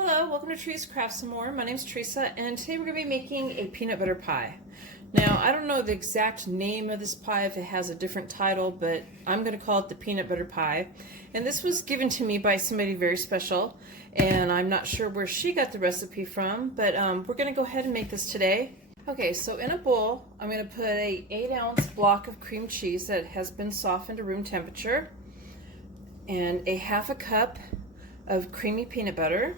Hello, welcome to Teresa Crafts Some More. My name is Teresa, and today we're going to be making a peanut butter pie. Now, I don't know the exact name of this pie, if it has a different title, but I'm going to call it the peanut butter pie. And this was given to me by somebody very special, and I'm not sure where she got the recipe from, but we're going to go ahead and make this today. Okay, so in a bowl, I'm going to put a 8-ounce block of cream cheese that has been softened to room temperature, and a half a cup of creamy peanut butter.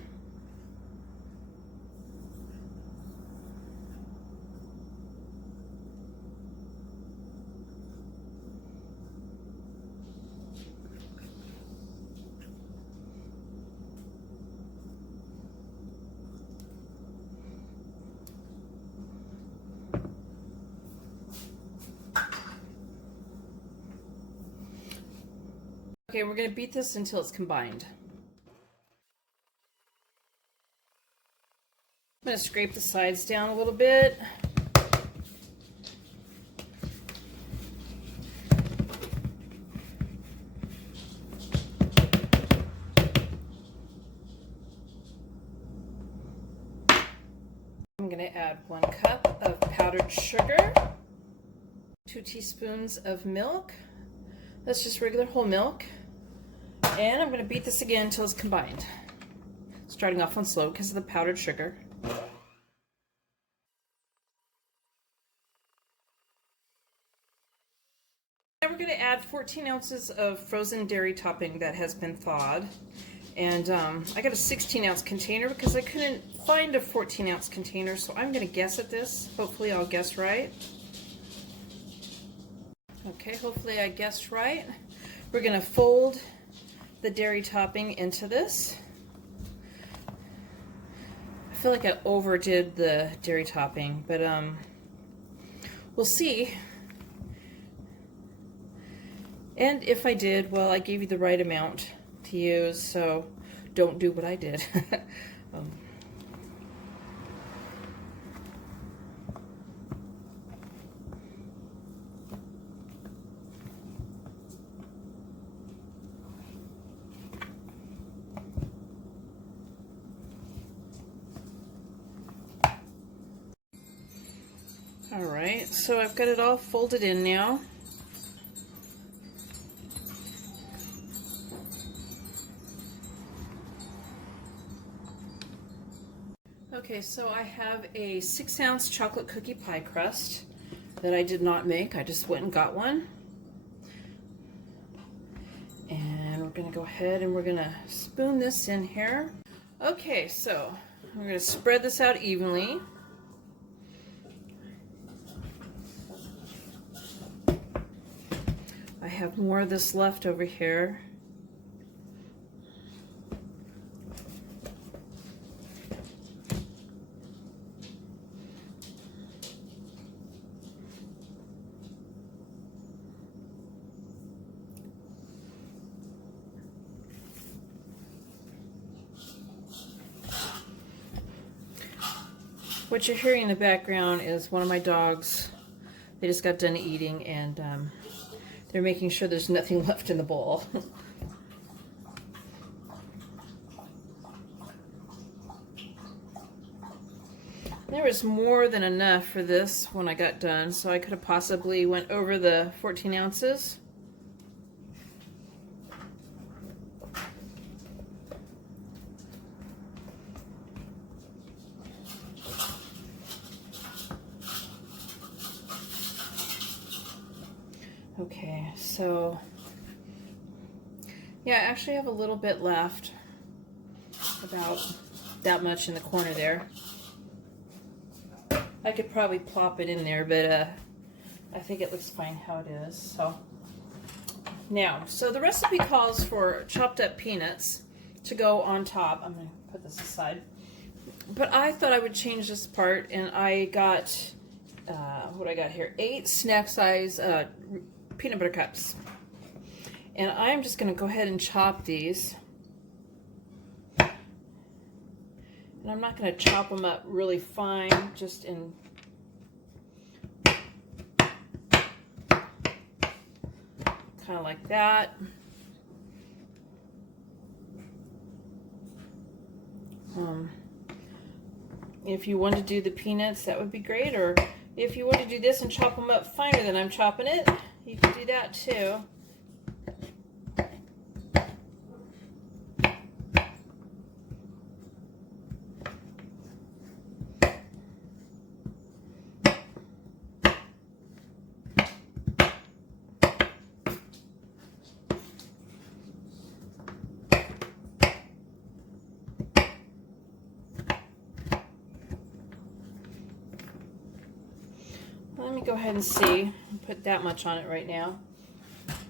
Okay, we're going to beat this until it's combined. I'm going to scrape the sides down a little bit. I'm going to add 1 cup of powdered sugar, 2 teaspoons of milk. That's just regular whole milk. And I'm going to beat this again until it's combined. Starting off on slow because of the powdered sugar. Now we're going to add 14 ounces of frozen dairy topping that has been thawed. And I got a 16-ounce container because I couldn't find a 14-ounce container, so I'm going to guess at this. Hopefully I'll guess right. Okay, hopefully I guessed right. We're going to fold the dairy topping into this. I feel like I overdid the dairy topping, but we'll see. And if I did, well, I gave you the right amount to use, so don't do what I did. Alright, so I've got it all folded in now. Okay, so I have a 6-ounce chocolate cookie pie crust that I did not make. I just went and got one. And we're going to go ahead and we're going to spoon this in here. Okay, so we're going to spread this out evenly. I have more of this left over here. What you're hearing in the background is one of my dogs. They just got done eating, and they're making sure there's nothing left in the bowl. There was more than enough for this when I got done, so I could have possibly went over the 14 ounces. Okay, so yeah, I actually have a little bit left, about that much in the corner there. I could probably plop it in there, but I think it looks fine how it is. So now, so the recipe calls for chopped up peanuts to go on top. I'm going to put this aside. But I thought I would change this part, and I got, what I got here, 8 snack size peanut butter cups. And I'm just going to go ahead and chop these. And I'm not going to chop them up really fine, just in kind of like that. If you want to do the peanuts, that would be great. Or if you want to do this and chop them up finer than I'm chopping it, you can do that too. Let me go ahead and see. Put that much on it right now.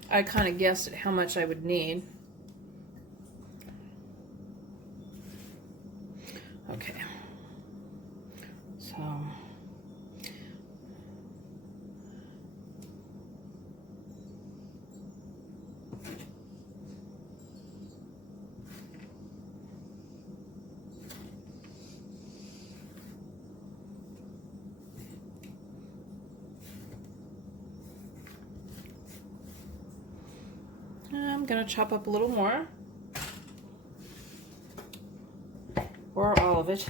I kind of guessed at how much I would need. Okay. So I'm going to chop up a little more, or all of it.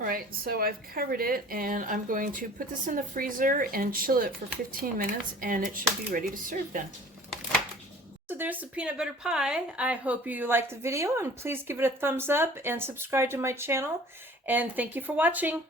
Alright, so I've covered it, and I'm going to put this in the freezer and chill it for 15 minutes, and it should be ready to serve then. So there's the peanut butter pie. I hope you liked the video, and please give it a thumbs up and subscribe to my channel, and thank you for watching.